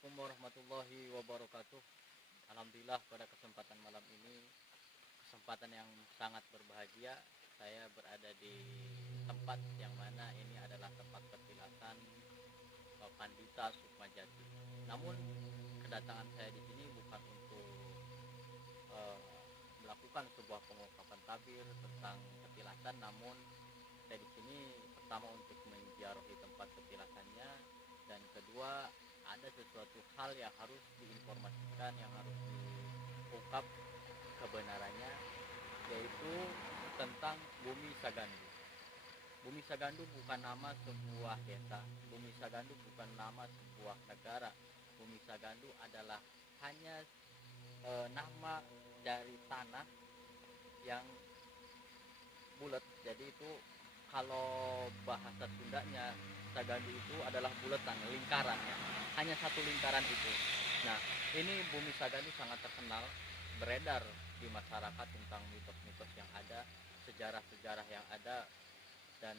Assalamualaikum warahmatullahi wabarakatuh. Alhamdulillah pada kesempatan malam ini, kesempatan yang sangat berbahagia, saya berada di tempat yang mana ini adalah tempat petilasan Pandita Sukmajati. Namun kedatangan saya di sini bukan untuk eh, melakukan sebuah pengungkapan tabir tentang petilasan, namun saya di sini pertama untuk menziarahi tempat petilasannya, dan kedua ada sesuatu hal yang harus diinformasikan, yang harus diungkap kebenarannya, yaitu tentang Bumi Sagandu. Bumi Sagandu bukan nama sebuah desa, Bumi Sagandu bukan nama sebuah negara. Bumi Sagandu adalah hanya nama dari tanah yang bulat. Jadi itu kalau bahasa Sundanya, Sagandu itu adalah bulatan, lingkaran ya. Hanya satu lingkaran itu. Nah, ini Bumi Sagandu sangat terkenal, beredar di masyarakat tentang mitos-mitos yang ada, sejarah-sejarah yang ada, dan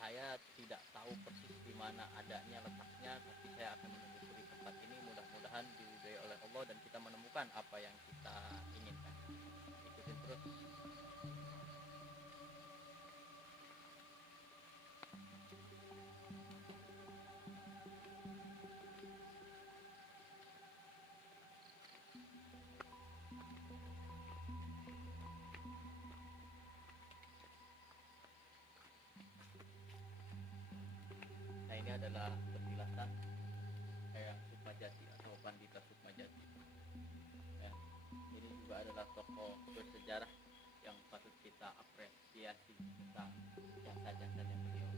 saya tidak tahu persis di mana adanya letaknya, tapi saya akan menelusuri tempat ini. Mudah-mudahan diridhoi oleh Allah dan kita menemukan apa yang kita inginkan. Ikutin terus. Nah, ini adalah petilasan Eyang Sukmajati atau Pandita Sukmajati. Ya, ini juga adalah tokoh bersejarah yang patut kita apresiasi tentang jasa-jasanya beliau.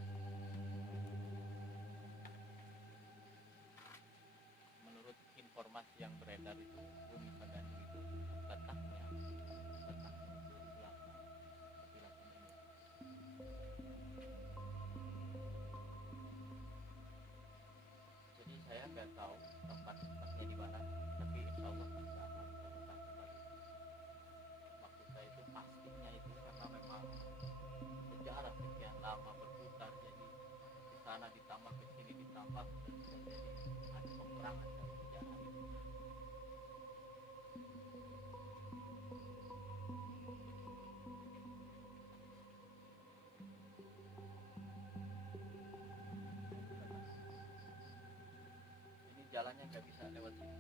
Menurut informasi yang beredar itu, Bumi Sagandu itu letaknya di belakang petilasan ini. Jadi saya nggak tahu tempatnya di mana, tapi insya Allah kita akan menemukan tempat itu. Maksud saya itu pastinya itu karena memang sejarah sekian lama berputar, jadi di sana ditambah ke sini ditambah, dan bisa jadi ada peperangan dari sejarah itu. Ini jalannya nggak bisa lewat sini.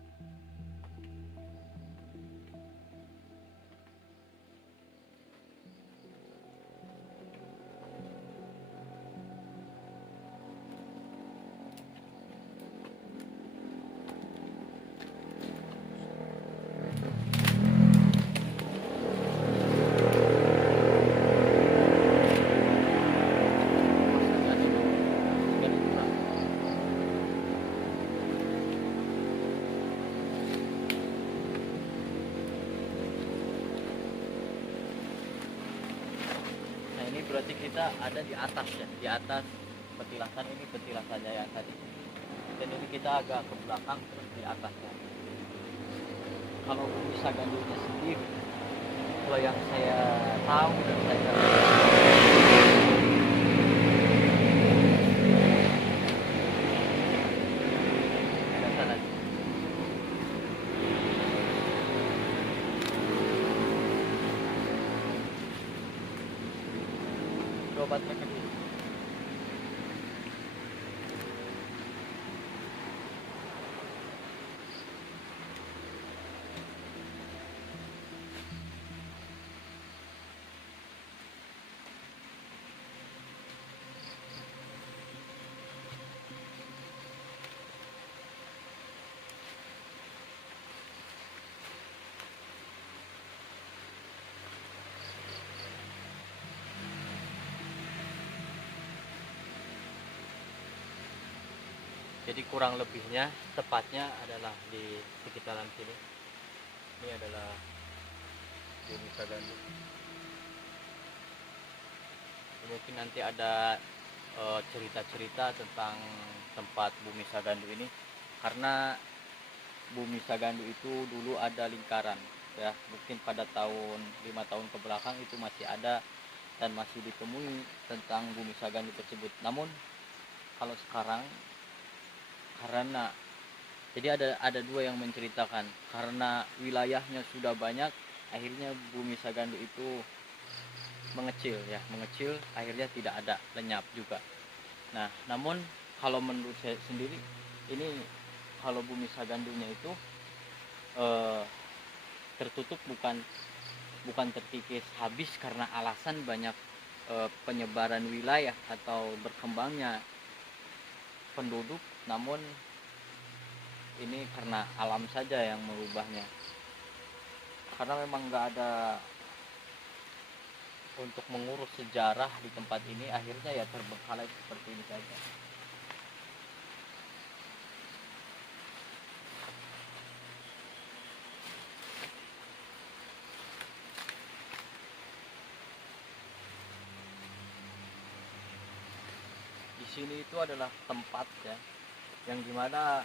Nah, ini berarti kita ada di atas ya, di atas petilasan ini, petilasannya yang tadi. Dan ini kita agak ke belakang terus di atasnya. Kalau Bumi Sagandunya sendiri, kalau yang saya tahu dan saya ada sana. Coba tekan dulu. Jadi kurang lebihnya tepatnya adalah di sekitaran sini. Ini adalah Bumi Sagandu. Mungkin nanti ada cerita-cerita tentang tempat Bumi Sagandu ini, karena Bumi Sagandu itu dulu ada lingkaran ya, mungkin pada tahun 5 tahun ke belakang itu masih ada dan masih ditemui tentang Bumi Sagandu tersebut. Namun kalau sekarang, karena Jadi ada dua yang menceritakan, karena wilayahnya sudah banyak, akhirnya bumi Sagandu itu mengecil, akhirnya tidak ada, lenyap juga. Nah, namun kalau menurut saya sendiri, ini kalau bumi Sagandunya itu eh, tertutup bukan terkikis habis karena alasan banyak penyebaran wilayah atau berkembangnya penduduk, namun ini karena alam saja yang merubahnya, karena memang nggak ada untuk mengurus sejarah di tempat ini, akhirnya ya terbengkalai seperti ini saja. Di sini itu adalah tempat ya yang dimana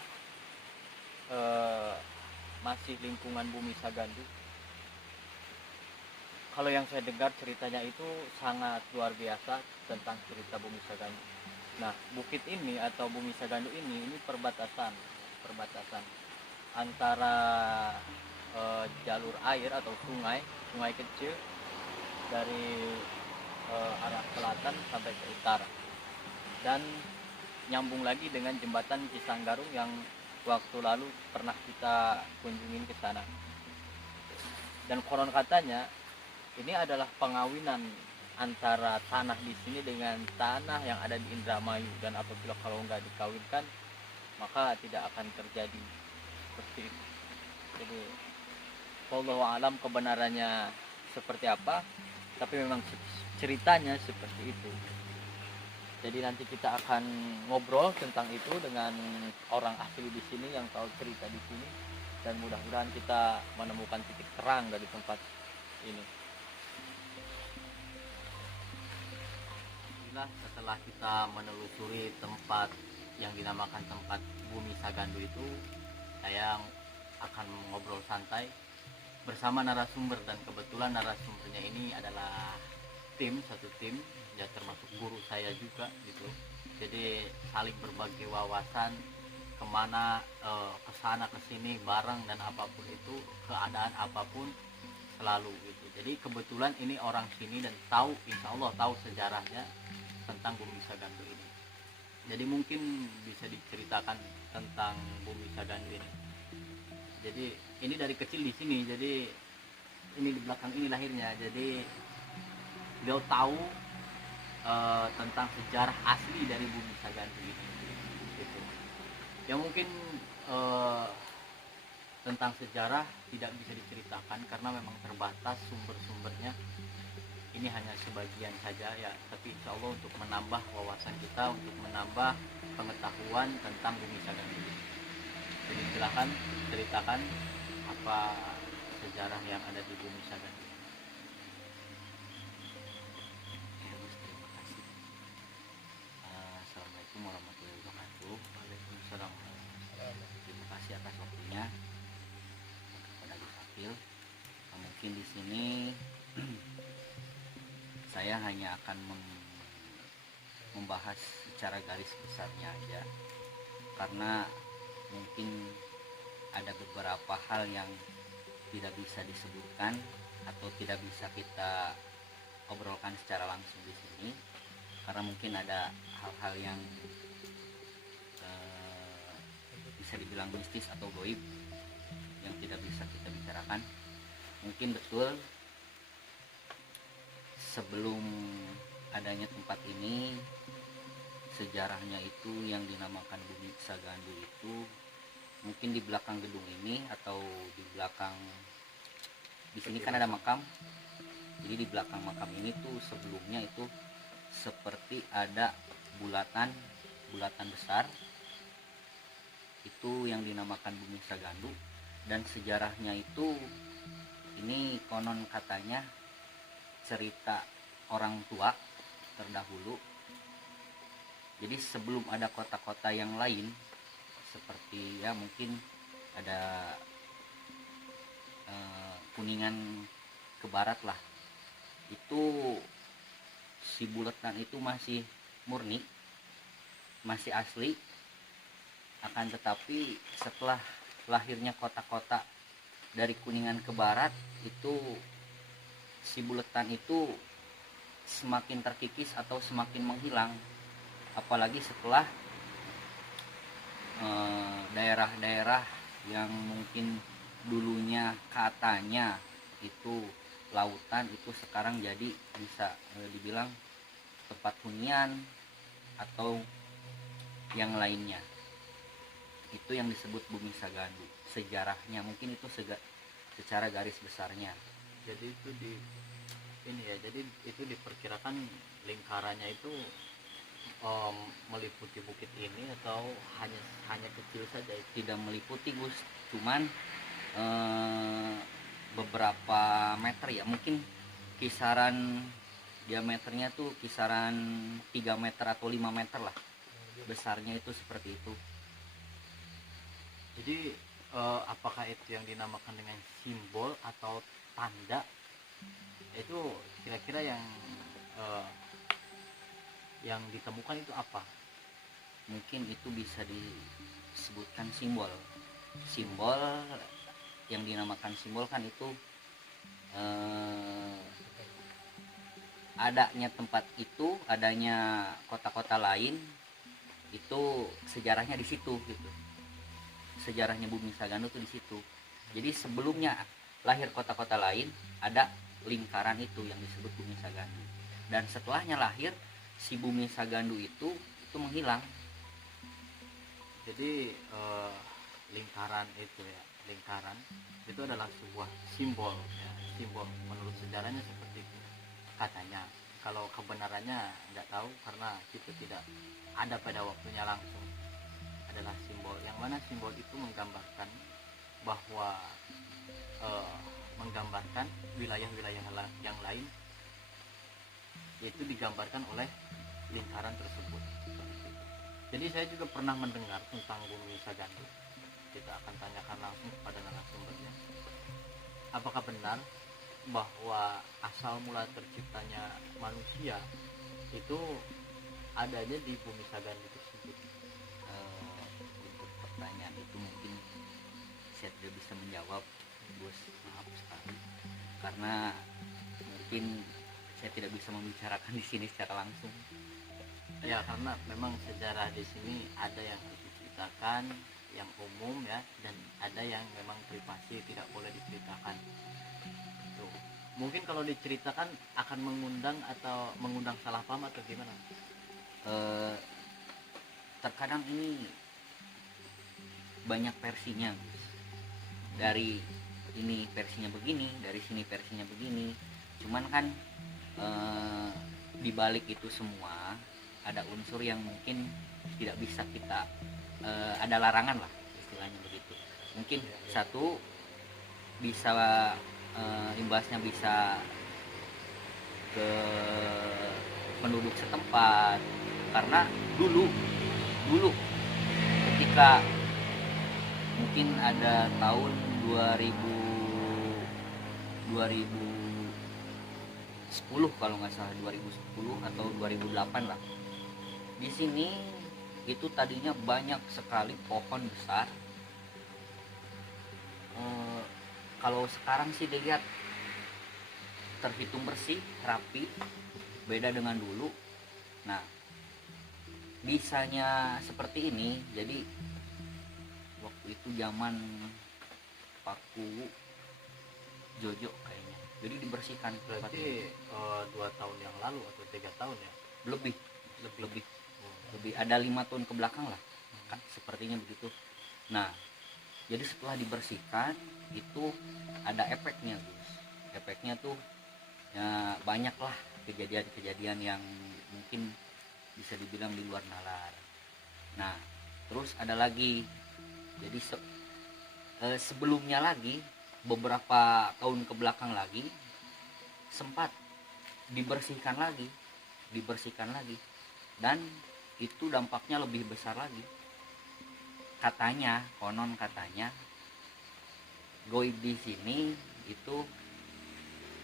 masih lingkungan bumi Sagandu. Kalau yang saya dengar ceritanya itu sangat luar biasa tentang cerita bumi Sagandu. Nah, bukit ini atau bumi Sagandu ini perbatasan antara jalur air atau sungai kecil dari arah selatan sampai ke utara, dan nyambung lagi dengan jembatan Cisanggarung yang waktu lalu pernah kita kunjungin ke sana. Dan konon katanya ini adalah pengawinan antara tanah di sini dengan tanah yang ada di Indramayu, dan apabila kalau nggak dikawinkan maka tidak akan terjadi seperti itu. Jadi wallahu alam kebenarannya seperti apa, tapi memang ceritanya seperti itu. Jadi nanti kita akan ngobrol tentang itu dengan orang asli di sini yang tahu cerita di sini, dan mudah-mudahan kita menemukan titik terang dari tempat ini. Inilah setelah kita menelusuri tempat yang dinamakan tempat bumi Sagandu itu, saya akan ngobrol santai bersama narasumber, dan kebetulan narasumbernya ini adalah satu tim ya, termasuk guru saya juga gitu. Jadi saling berbagi wawasan kemana, kesana kesini bareng, dan apapun itu, keadaan apapun selalu gitu. Jadi kebetulan ini orang sini dan tahu, insya Allah tahu sejarahnya tentang bumi Sagandu ini. Jadi mungkin bisa diceritakan tentang bumi Sagandu ini. Jadi ini dari kecil di sini, jadi ini di belakang ini lahirnya. Jadi beliau tahu tentang sejarah asli dari bumi Sagandu ini gitu. Yang mungkin tentang sejarah tidak bisa diceritakan karena memang terbatas sumber-sumbernya. Ini hanya sebagian saja ya, tapi insya Allah untuk menambah wawasan kita, untuk menambah pengetahuan tentang bumi Sagandu ini. Jadi silahkan ceritakan apa sejarah yang ada di bumi Sagandu. Assalamualaikum warahmatullahi wabarakatuh. Waalaikumsalam. Terima kasih atas waktunya kepada Gus Akil. Mungkin di sini saya hanya akan membahas secara garis besarnya aja, karena mungkin ada beberapa hal yang tidak bisa disebutkan atau tidak bisa kita obrolkan secara langsung di sini, karena mungkin ada hal-hal yang bisa dibilang mistis atau goib yang tidak bisa kita bicarakan. Mungkin betul sebelum adanya tempat ini, sejarahnya itu yang dinamakan bumi Sagandu itu mungkin di belakang gedung ini, atau di belakang, di sini kan ada makam. Jadi di belakang makam ini tuh sebelumnya itu seperti ada bulatan besar, itu yang dinamakan bumi Sagandu. Dan sejarahnya itu, ini konon katanya cerita orang tua terdahulu. Jadi sebelum ada kota-kota yang lain, seperti ya mungkin ada Kuningan ke barat lah, itu si Bulatan itu masih murni, masih asli, Akan tetapi setelah lahirnya kota-kota dari Kuningan ke barat itu, si buletan itu semakin terkikis atau semakin menghilang, apalagi setelah daerah-daerah yang mungkin dulunya katanya itu lautan, itu sekarang jadi bisa dibilang tempat hunian atau yang lainnya. Itu yang disebut Bumi Sagandu sejarahnya, mungkin itu secara garis besarnya. Jadi itu jadi itu diperkirakan lingkarannya itu meliputi bukit ini atau hanya kecil saja? Tidak meliputi, Gus, cuman beberapa meter ya, mungkin kisaran diameternya tuh kisaran 3 meter atau 5 meter lah, besarnya itu seperti itu. Jadi apakah itu yang dinamakan dengan simbol atau tanda? Itu kira-kira yang ditemukan itu apa? Mungkin itu bisa disebutkan simbol yang dinamakan simbol kan itu adanya tempat itu, adanya kota-kota lain itu sejarahnya di situ gitu. Sejarahnya Bumi Sagandu tuh di situ. Jadi sebelumnya lahir kota-kota lain ada lingkaran itu yang disebut Bumi Sagandu, dan setelahnya lahir si Bumi Sagandu itu menghilang. Jadi lingkaran itu adalah sebuah simbol ya, simbol menurut sejarahnya seperti itu katanya. Kalau kebenarannya nggak tahu karena kita tidak ada pada waktunya langsung. Adalah simbol yang mana simbol itu menggambarkan bahwa menggambarkan wilayah-wilayah yang lain, yaitu digambarkan oleh lingkaran tersebut. Jadi saya juga pernah mendengar tentang Bumi Sagandu. Kita akan tanyakan langsung kepada narasumbernya. Apakah benar bahwa asal mula terciptanya manusia itu adanya di Bumi Sagandu tersebut? Untuk pertanyaan itu mungkin saya tidak bisa menjawab, Bos, maaf sekali, karena mungkin saya tidak bisa membicarakan di sini secara langsung. Ya, karena memang sejarah di sini ada yang harus diceritakan yang umum ya, dan ada yang memang privasi tidak boleh diceritakan. Tuh. Mungkin kalau diceritakan akan mengundang salah paham atau gimana? Terkadang ini banyak versinya, dari ini versinya begini, dari sini versinya begini. Cuman kan dibalik itu semua ada unsur yang mungkin tidak bisa kita ada larangan lah, istilahnya begitu. Mungkin satu bisa imbasnya bisa ke penduduk setempat, karena dulu ketika mungkin ada tahun 2010 kalau nggak salah, 2010 atau 2008 lah. Di sini itu tadinya banyak sekali pohon besar. Kalau sekarang sih dilihat terhitung bersih, rapi, beda dengan dulu. Nah, bisanya seperti ini jadi waktu itu zaman Paku Jojo kayaknya, jadi dibersihkan. Berarti 2 tahun yang lalu atau 3 tahun ya? lebih ada 5 tahun ke belakang lah kan, sepertinya begitu. Nah, jadi setelah dibersihkan itu ada efeknya, Gus. Efeknya tuh ya banyak lah kejadian-kejadian yang mungkin bisa dibilang di luar nalar. Nah, terus ada lagi, jadi sebelumnya lagi beberapa tahun ke belakang lagi sempat dibersihkan lagi, dan itu dampaknya lebih besar lagi. Konon katanya goib di sini itu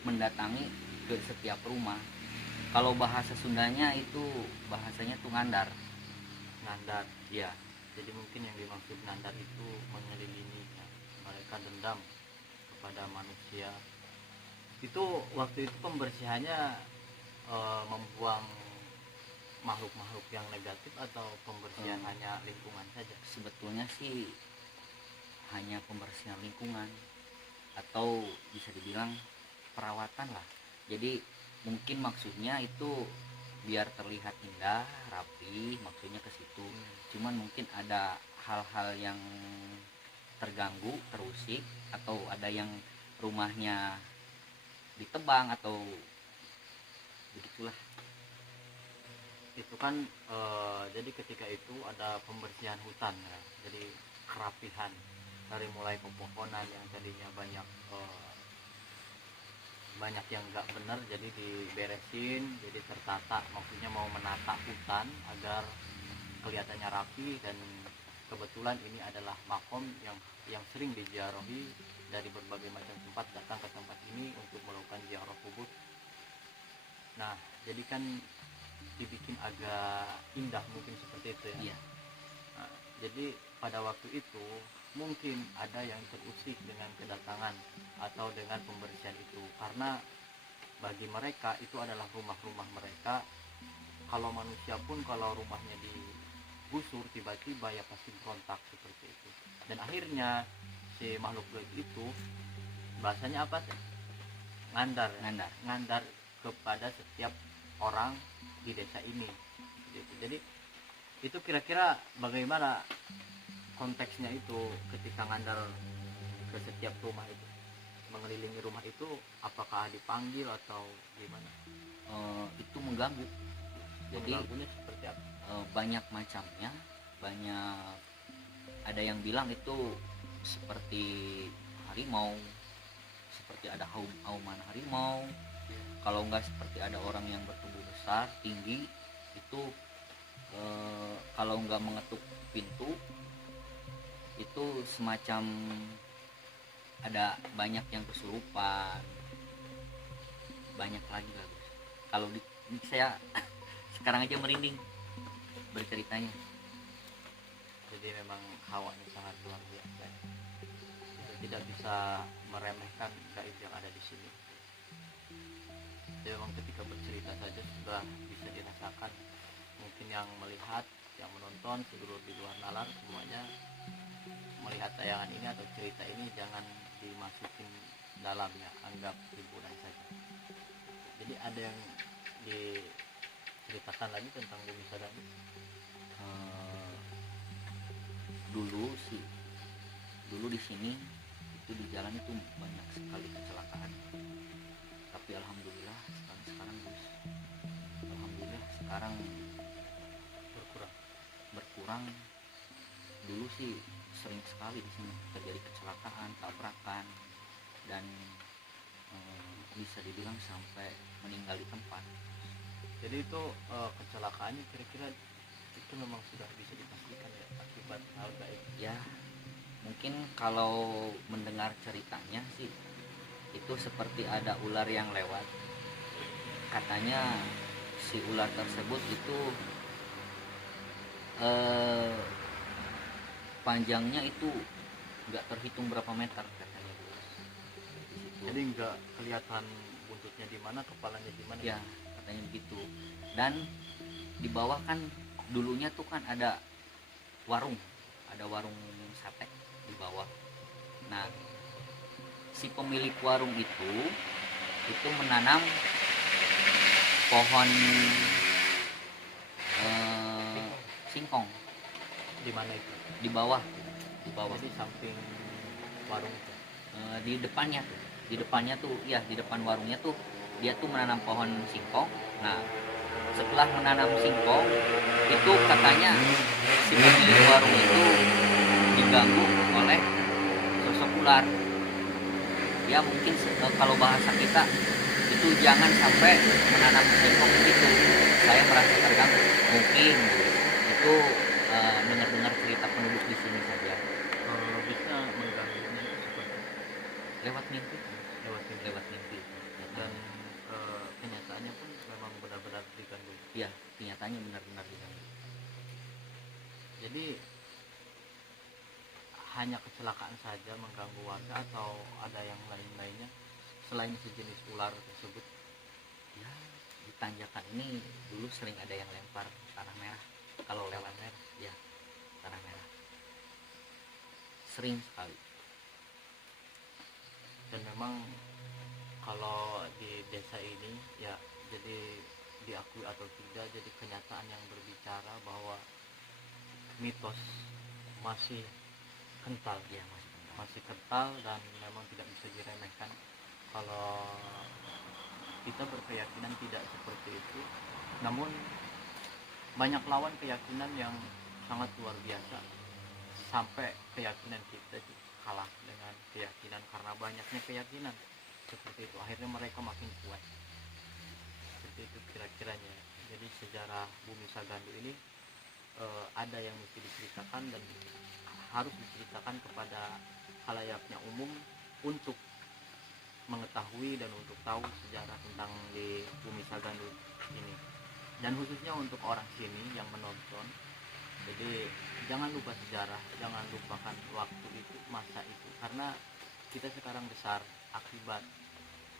mendatangi ke setiap rumah. Kalau bahasa Sundanya itu bahasanya tuh ngandar Ngandar. ya. Jadi mungkin yang dimaksud ngandar itu mengelilingi, ya. Mereka dendam kepada manusia. Itu waktu itu pembersihannya membuang makhluk-makhluk yang negatif atau pembersihan hanya lingkungan saja? Sebetulnya sih hanya pembersihan lingkungan atau bisa dibilang perawatan lah. Jadi mungkin maksudnya itu biar terlihat indah, rapi, maksudnya ke situ. Cuman mungkin ada hal-hal yang terganggu, terusik, atau ada yang rumahnya ditebang atau begitulah. Itu kan jadi ketika itu ada pembersihan hutan, ya. Jadi kerapihan dari mulai pepohonan yang tadinya banyak yang nggak benar, jadi diberesin, jadi tertata. Maksudnya mau menata hutan agar kelihatannya rapi, dan kebetulan ini adalah makom yang sering diziarahi dari berbagai macam tempat, datang ke tempat ini untuk melakukan ziarah kubur. Nah, jadi kan dibikin agak indah mungkin seperti itu, ya. Iya. Nah, jadi pada waktu itu mungkin ada yang terusik dengan kedatangan atau dengan pembersihan itu, karena bagi mereka itu adalah rumah-rumah mereka. Kalau manusia pun kalau rumahnya digusur tiba-tiba ya pasti berontak seperti itu. Dan akhirnya si makhluk gaib itu bahasanya apa sih? Ngandar, ya? Ngandar kepada setiap orang di desa ini gitu. Jadi itu kira-kira bagaimana konteksnya itu ketika ngandar ke setiap rumah itu, mengelilingi rumah itu, apakah dipanggil atau gimana? Itu mengganggu. Jadi mengganggunya seperti apa? Banyak macamnya, banyak, ada yang bilang itu seperti harimau, seperti ada auman harimau. Kalau enggak seperti ada orang yang bertubuh besar, tinggi, itu kalau enggak mengetuk pintu itu semacam ada banyak yang kesurupan, banyak lagi lah Gus. Kalau ini saya sekarang aja merinding berceritanya. Jadi memang hawanya sangat luar biasa. Kita tidak bisa meremehkan gaib yang ada di sini. Jadi memang ketika bercerita saja sudah bisa dirasakan. Mungkin yang melihat, yang menonton seluruh di luar nalar semuanya melihat tayangan ini atau cerita ini jangan dimasukin dalamnya, anggap hiburan saja. Jadi ada yang diceritakan lagi tentang Bumi Sadani? Dulu di sini itu di jalan itu banyak sekali kecelakaan, tapi alhamdulillah sekarang Gus, alhamdulillah sekarang berkurang. Dulu sih sering sekali di sini terjadi kecelakaan, tabrakan, dan bisa dibilang sampai meninggal di tempat. Jadi itu kecelakaannya kira-kira itu memang sudah bisa dipastikan ya akibat hal gaib? Ya mungkin kalau mendengar ceritanya sih itu seperti ada ular yang lewat. Katanya si ular tersebut itu panjangnya itu nggak terhitung berapa meter katanya Bu. Jadi nggak kelihatan buntutnya di mana, kepalanya di mana? Ya katanya begitu. Dan di bawah kan dulunya tuh kan ada warung sate di bawah. Nah si pemilik warung itu menanam pohon singkong. Di mana itu? Di bawah. Jadi samping warung itu. Di depan warungnya tuh dia tuh menanam pohon singkong. Nah setelah menanam singkong itu katanya si pemilik warung itu diganggu oleh sosok ular. Ya mungkin kalau bahasa kita itu jangan sampai menanam singkong gitu. Saya merasa terganggu. Mungkin itu dengar cerita penduduk di sini saja. Bisa mengganggunya itu seperti Lewat mimpi. Dan kenyataannya pun memang benar-benar diganggu. Ya kenyataannya benar-benar diganggu. Jadi hanya kecelakaan saja mengganggu warga atau ada yang lain-lainnya selain sejenis ular tersebut? Ya, di tanjakan ini dulu sering ada yang lempar tanah merah. Kalau lewat ya tanah merah sering sekali. Dan memang kalau di desa ini ya, jadi diakui atau tidak, jadi kenyataan yang berbicara bahwa mitos masih kental, Ya, masih kental. masih kental dan memang tidak bisa diremehkan. Kalau kita berkeyakinan tidak seperti itu, namun banyak lawan keyakinan yang sangat luar biasa sampai keyakinan kita itu kalah dengan keyakinan karena banyaknya keyakinan seperti itu, akhirnya mereka makin kuat. Seperti itu kira-kiranya. Jadi sejarah Bumi Sagandu ini ada yang mesti diceritakan dan harus diceritakan kepada khalayaknya umum untuk mengetahui dan untuk tahu sejarah tentang di Bumi Sagandu ini, dan khususnya untuk orang sini yang menonton. Jadi jangan lupa sejarah, jangan lupakan waktu itu, masa itu, karena kita sekarang besar akibat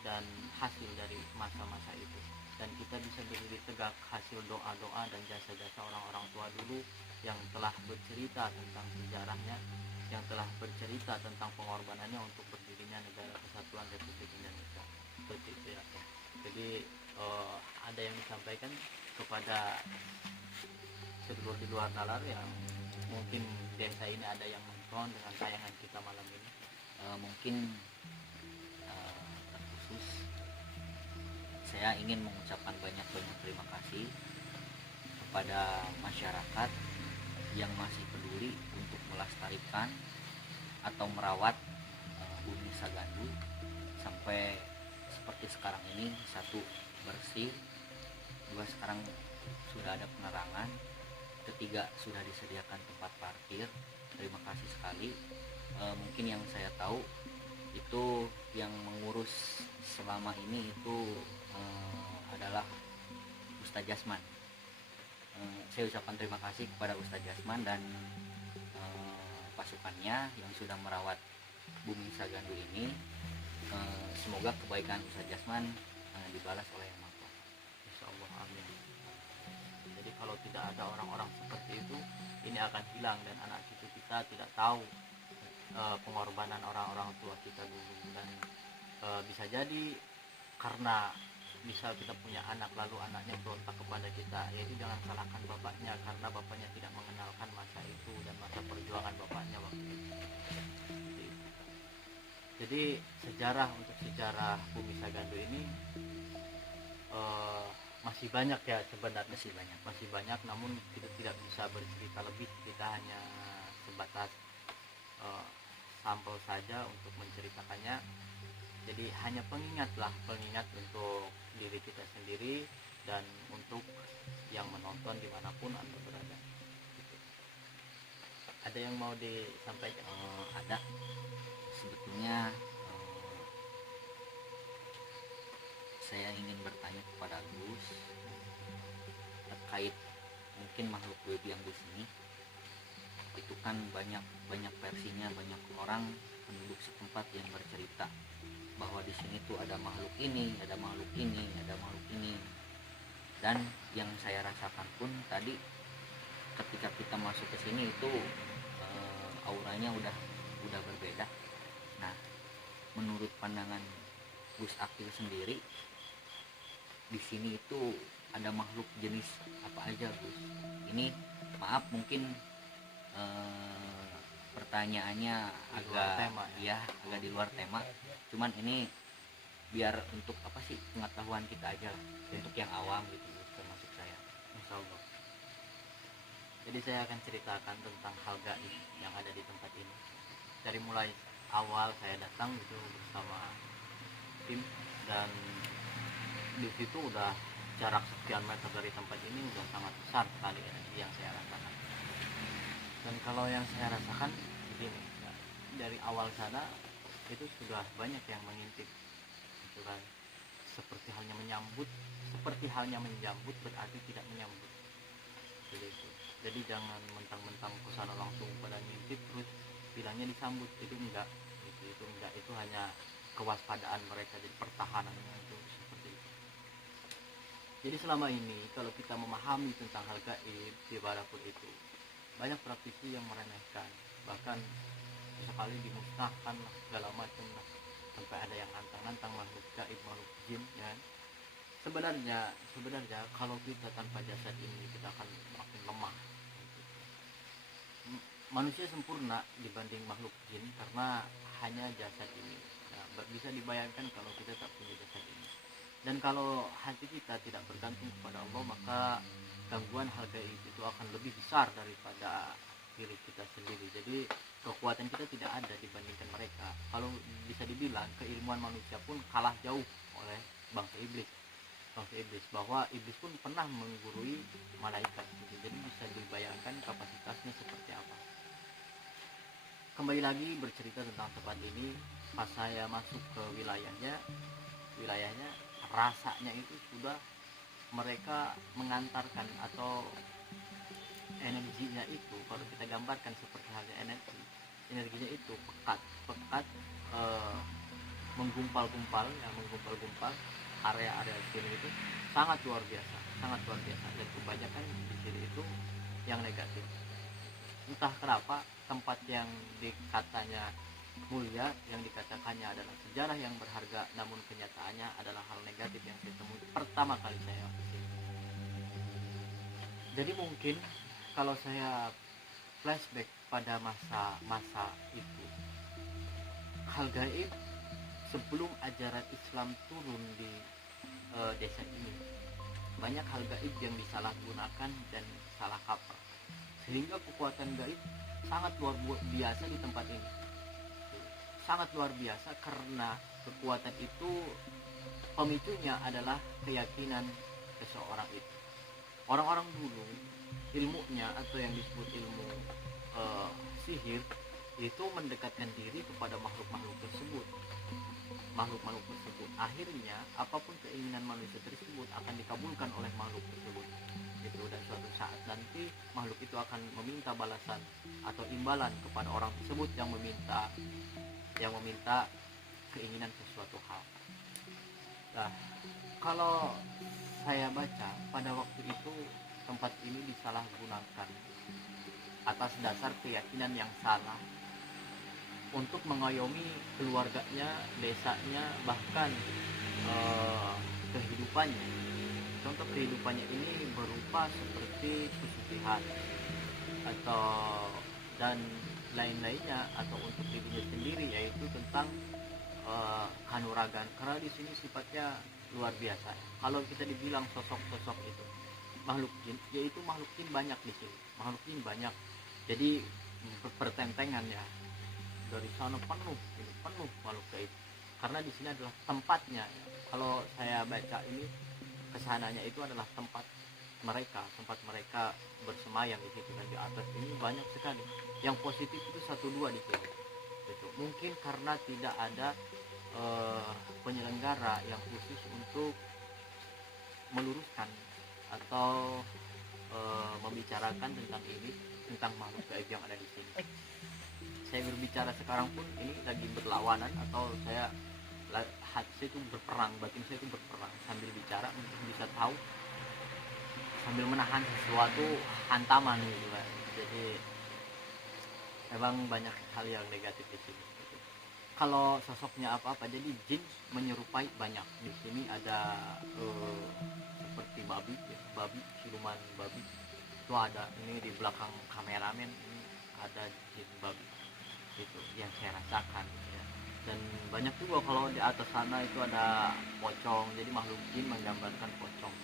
dan hasil dari masa-masa itu, dan kita bisa berdiri tegak hasil doa-doa dan jasa-jasa orang-orang tua dulu yang telah bercerita tentang sejarahnya, yang telah bercerita tentang pengorbanannya untuk berdirinya negara kesatuan Republik Indonesia. Seperti itu ya. Jadi ada yang disampaikan kepada sedulur di luar nalar yang mungkin desa ini ada yang nonton dengan tayangan kita malam ini? Mungkin terkhusus saya ingin mengucapkan banyak-banyak terima kasih kepada masyarakat yang masih peduli untuk melestarikan atau merawat Bumi Sagandu sampai seperti sekarang ini. Satu, bersih. Dua, sekarang sudah ada penerangan. Ketiga, sudah disediakan tempat parkir. Terima kasih sekali. Mungkin yang saya tahu itu yang mengurus selama ini itu adalah Ustadz Jasman. Saya ucapkan terima kasih kepada Ustadz Jasman dan pasukannya yang sudah merawat Bumi Sagandu ini. Semoga kebaikan Ustadz Jasman dibalas oleh Yang Maha Kuasa. Insyaallah, amin. Jadi kalau tidak ada orang-orang seperti itu, ini akan hilang dan anak cucu kita tidak tahu pengorbanan orang-orang tua kita dulu. Dan bisa jadi karena bisa kita punya anak lalu anaknya berontak kepada kita, yaitu jangan salahkan bapaknya karena bapaknya tidak mengenalkan masa itu dan masa perjuangan bapaknya waktu itu. Jadi sejarah untuk sejarah Bumi Sagandu ini masih banyak ya sebenarnya, masih banyak, namun kita tidak bisa bercerita lebih, kita hanya sebatas sampel saja untuk menceritakannya. Jadi hanya pengingat untuk diri kita sendiri dan untuk yang menonton dimanapun Anda berada. Gitu. Ada yang mau disampaikan? Ada. Sebetulnya saya ingin bertanya kepada Gus terkait mungkin makhluk gaib yang di sini. Itu kan banyak versinya, banyak orang penduduk setempat yang bercerita bahwa di sini tuh ada makhluk ini, ada makhluk ini, ada makhluk ini. Dan yang saya rasakan pun tadi ketika kita masuk ke sini itu auranya udah berbeda. Nah, menurut pandangan Gus Akil sendiri, di sini itu ada makhluk jenis apa aja, Gus? Ini maaf mungkin pertanyaannya agak di luar tema. Cuman ini biar untuk apa sih, pengetahuan kita aja lah, untuk yang awam gitu, termasuk saya. Insyaallah. Jadi saya akan ceritakan tentang hal gaib yang ada di tempat ini. Dari mulai awal saya datang itu bersama tim, dan di situ udah jarak sekian meter dari tempat ini udah sangat besar sekali energi yang saya rasakan. Dan kalau yang saya rasakan begini, ya, dari awal sana itu sudah banyak yang mengintip, gitu kan. Seperti halnya menyambut berarti tidak menyambut. Jadi jangan mentang-mentang kesana langsung pada ngintip terus bila bilangnya disambut, itu enggak, itu enggak, itu hanya kewaspadaan mereka, jadi pertahanannya itu seperti itu. Jadi selama ini kalau kita memahami tentang hal gaib dimanapun itu, banyak praktisi yang meremehkan, bahkan sekali dimusnahkan lah, segala macam lah, sampai ada yang nantang-nantang makhluk gaib, makhluk jin, ya kan? Sebenarnya kalau kita tanpa jasad ini kita akan makin lemah. Manusia sempurna dibanding makhluk jin karena hanya jasad ini. Nah, bisa dibayangkan kalau kita tak punya jasad ini. Dan kalau hati kita tidak bergantung kepada Allah, maka gangguan hal gaib itu akan lebih besar daripada diri kita sendiri. Jadi kekuatan kita tidak ada dibandingkan mereka. Kalau bisa dibilang keilmuan manusia pun kalah jauh oleh bangsa iblis. Bahwa iblis pun pernah menggurui malaikat gitu. Jadi bisa dibayangkan kapasitasnya seperti apa. Kembali lagi bercerita tentang tempat ini, pas saya masuk ke wilayahnya rasanya itu sudah mereka mengantarkan, atau energinya itu kalau kita gambarkan seperti halnya energinya itu pekat menggumpal-gumpal area-area sini itu sangat luar biasa, dan kebanyakan di sini itu yang negatif. Entah kenapa tempat yang dikatanya mulia, yang dikatakannya adalah sejarah yang berharga, namun kenyataannya adalah hal negatif yang saya temui pertama kali saya kesini. Jadi mungkin kalau saya flashback pada masa itu, hal gaib sebelum ajaran Islam turun di desa ini, banyak hal gaib yang disalahgunakan dan salah kaprah, sehingga kekuatan gaib sangat luar biasa di tempat ini. Sangat luar biasa karena kekuatan itu pemicunya adalah keyakinan seseorang itu. Orang-orang dulu ilmunya atau yang disebut ilmu sihir itu mendekatkan diri kepada makhluk-makhluk tersebut. Akhirnya apapun keinginan manusia tersebut akan dikabulkan oleh makhluk tersebut. Itu, dan suatu saat nanti makhluk itu akan meminta balasan atau imbalan kepada orang tersebut yang meminta keinginan sesuatu hal. Nah, kalau saya baca pada waktu itu tempat ini disalahgunakan atas dasar keyakinan yang salah untuk mengayomi keluarganya, desanya, bahkan kehidupannya. Contoh kehidupannya ini berupa seperti pesugihan atau dan lain-lainnya, atau untuk dirinya sendiri, yaitu tentang kanuragan. Karena di sini sifatnya luar biasa. Kalau kita dibilang sosok-sosok itu makhluk jin, yaitu makhluk jin banyak di sini. Makhluk jin banyak. Jadi pertentangan ya. Dari sana penuh makhluk gaib. Karena di sini adalah tempatnya. Kalau saya baca ini, kesananya itu adalah tempat mereka bersemayam di situ, dan di atas ini banyak sekali. Yang positif itu 1-2 di sini. Gitu. Mungkin karena tidak ada penyelenggara yang khusus untuk meluruskan atau membicarakan tentang ini, tentang makhluk gaib yang ada di sini. Saya berbicara sekarang pun ini lagi berlawanan, atau hati saya itu berperang, batin saya itu berperang sambil bicara untuk bisa tahu, sambil menahan sesuatu hantaman gitu kan. Jadi memang banyak hal yang negatif di sini. Kalau sosoknya apa-apa, jadi jin menyerupai banyak. Di sini ada seperti siluman babi itu ada. Ini di belakang kameramen ini ada jin babi, itu yang saya rasakan ya. Dan banyak juga kalau di atas sana itu ada pocong, jadi makhluk jin menggambarkan pocong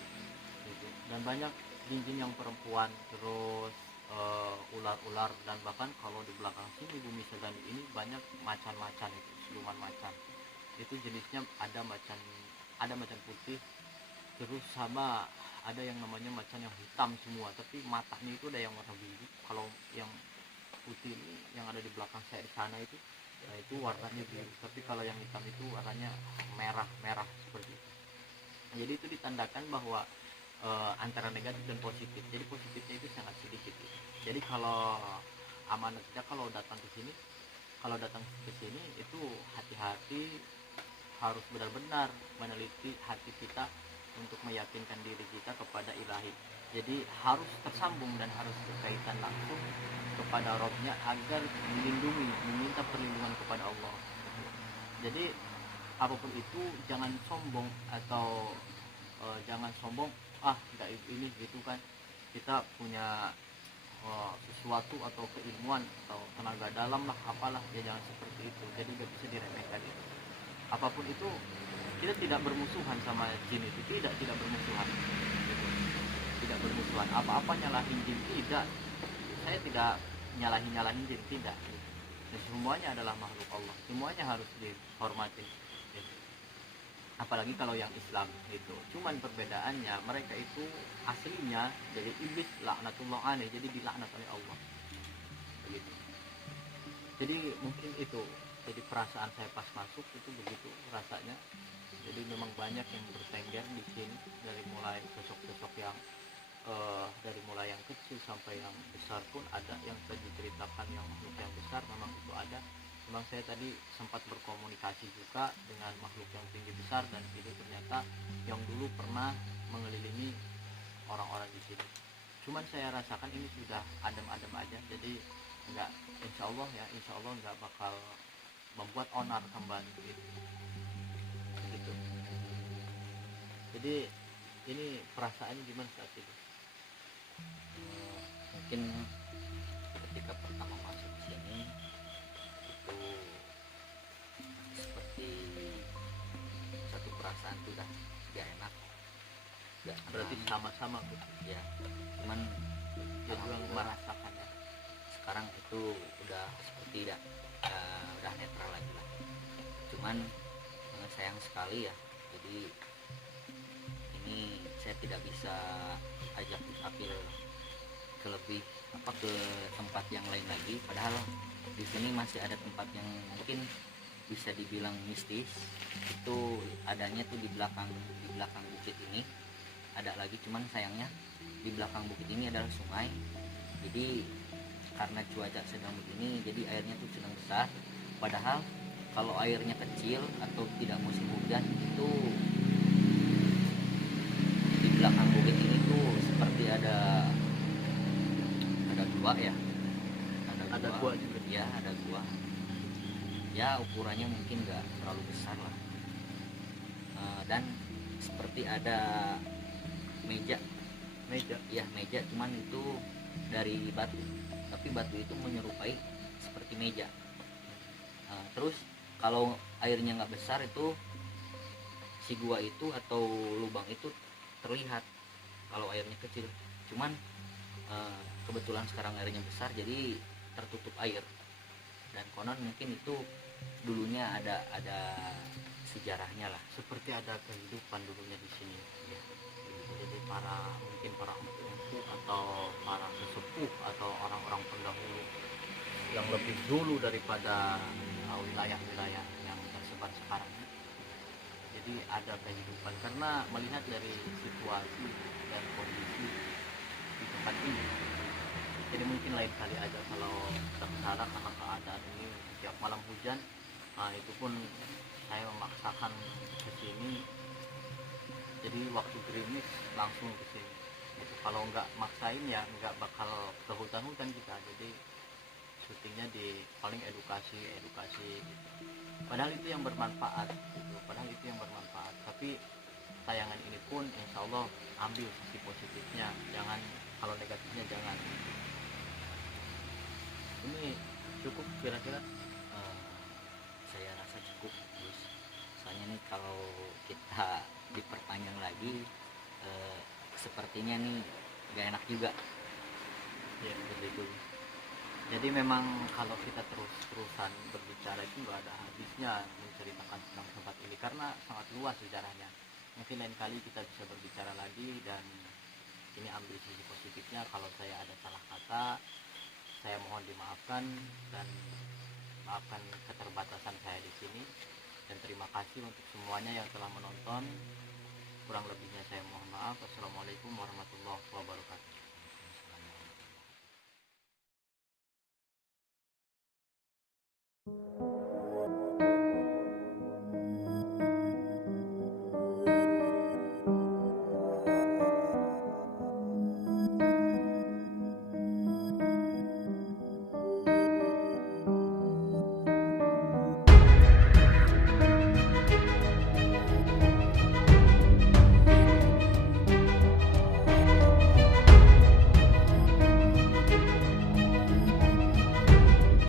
gitu. Dan banyak jin-jin yang perempuan, terus ular-ular, dan bahkan kalau di belakang sini bumi sedani ini banyak macan-macan, itu siluman macan. Itu jenisnya ada macan putih, terus sama ada yang namanya macan yang hitam semua, tapi matanya itu ada yang warna biru. Kalau yang putih ini yang ada di belakang saya di sana itu, ya itu warnanya biru, tapi kalau yang hitam itu warnanya merah seperti itu. Jadi itu ditandakan bahwa antara negatif dan positif. Jadi positifnya itu sangat sedikit gitu. Jadi kalau amanat saja kalau datang ke sini kalau datang ke sini itu hati-hati, harus benar-benar meneliti hati kita untuk meyakinkan diri kita kepada ilahi. Jadi harus tersambung dan harus berkaitan langsung kepada Robnya agar melindungi, meminta perlindungan kepada Allah. Jadi apapun itu jangan sombong atau jangan sombong, nggak ini gitu kan, kita punya sesuatu atau keilmuan atau tenaga dalam lah apalah, ya jangan seperti itu. Jadi nggak bisa diremehkan itu. Apapun itu kita tidak bermusuhan sama jin itu, tidak bermusuhan gitu. Tidak bermusuhan, apa-apa nyalahin jin tidak, saya tidak nyalahin jin tidak gitu. Dan semuanya adalah makhluk Allah, semuanya harus dihormati gitu. Apalagi kalau yang Islam itu, cuman perbedaannya mereka itu aslinya dari iblis laknatullah alaih, jadi dilaknat oleh Allah begitu. Jadi mungkin itu, jadi perasaan saya pas masuk itu begitu rasanya. Jadi memang banyak yang bertengger di sini, dari mulai sosok-sosok yang dari mulai yang kecil sampai yang besar pun ada. Yang tadi diceritakan yang makhluk yang besar memang itu ada. Memang saya tadi sempat berkomunikasi juga dengan makhluk yang tinggi besar, dan itu ternyata yang dulu pernah mengelilingi orang-orang di sini. Cuman saya rasakan ini sudah adem-adem aja, jadi enggak, insya Allah enggak bakal membuat onar kembali gitu. Jadi ini perasaannya gimana saat itu? Mungkin ketika pertama masuk sini itu seperti satu perasaan tuh dah gak enak, gak Berarti tenang. sama-sama gitu Ya, cuman dia juga alhamdulillah merasakannya. sekarang itu udah seperti udah netral lagi lah. Cuman sayang sekali ya, jadi ini saya tidak bisa ajak Akil ke lebih ke tempat yang lain lagi, padahal di sini masih ada tempat yang mungkin bisa dibilang mistis. Itu adanya tuh di belakang bukit ini ada lagi, cuman sayangnya di belakang bukit ini adalah sungai. Jadi karena cuaca sedang begini, jadi airnya tuh sedang besar, padahal kalau airnya kecil atau tidak musim hujan itu di belakang bukit ini tuh seperti ada gua ya, Ada gua juga. ya, ada gua ya, ukurannya mungkin nggak terlalu besar lah. Dan seperti ada meja ya, meja, cuman itu dari batu, tapi batu itu menyerupai seperti meja. Terus kalau airnya nggak besar itu si gua itu atau lubang itu terlihat kalau airnya kecil. Cuman kebetulan sekarang airnya besar jadi tertutup air, dan konon mungkin itu dulunya ada sejarahnya lah, Seperti ada kehidupan dulunya di sini ya. Jadi mungkin para empu atau para sesepuh atau orang-orang pendahulu yang lebih dulu daripada wilayah-wilayah yang tersebar sekarang. Jadi ada kehidupan, karena melihat dari situasi dan kondisi di tempat ini. Jadi mungkin lain kali aja kalau kita kesana, karena keadaan ini setiap malam hujan, itu pun saya memaksakan ke sini. Jadi waktu gerimis langsung ke sini. Gitu. Kalau nggak maksain ya nggak bakal ke hutan-hutan kita. Jadi syutingnya di paling edukasi gitu. Padahal itu yang bermanfaat gitu. Tapi tayangan ini pun insya Allah ambil sisi positifnya, jangan, kalau negatifnya jangan. Ini cukup kira-kira. Saya rasa cukup, Gus. Soalnya nih kalau kita diperpanjang lagi sepertinya nih gak enak juga Ya begitu. Jadi memang kalau kita terus-terusan berbicara itu nggak ada habisnya menceritakan tentang tempat ini, karena sangat luas sejarahnya. Mungkin lain kali kita bisa berbicara lagi, dan ini ambil sisi positifnya. Kalau saya ada salah kata, saya mohon dimaafkan, dan maafkan keterbatasan saya di sini. Dan terima kasih untuk semuanya yang telah menonton. Kurang lebihnya saya mohon maaf. Wassalamualaikum warahmatullahi wabarakatuh. Gus.